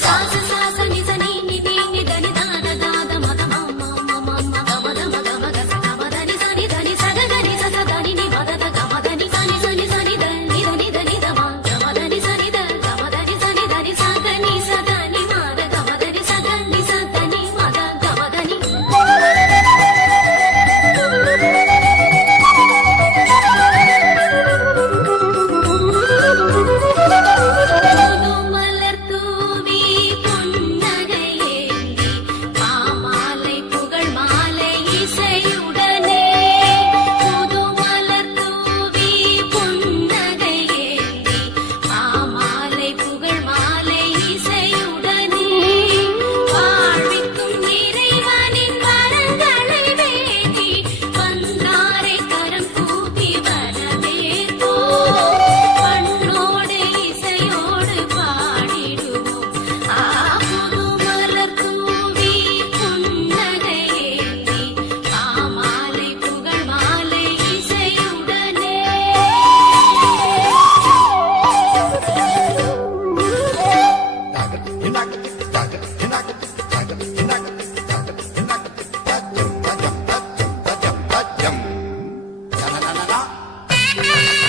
శ్వాస శ్వాస నిజ la la la la.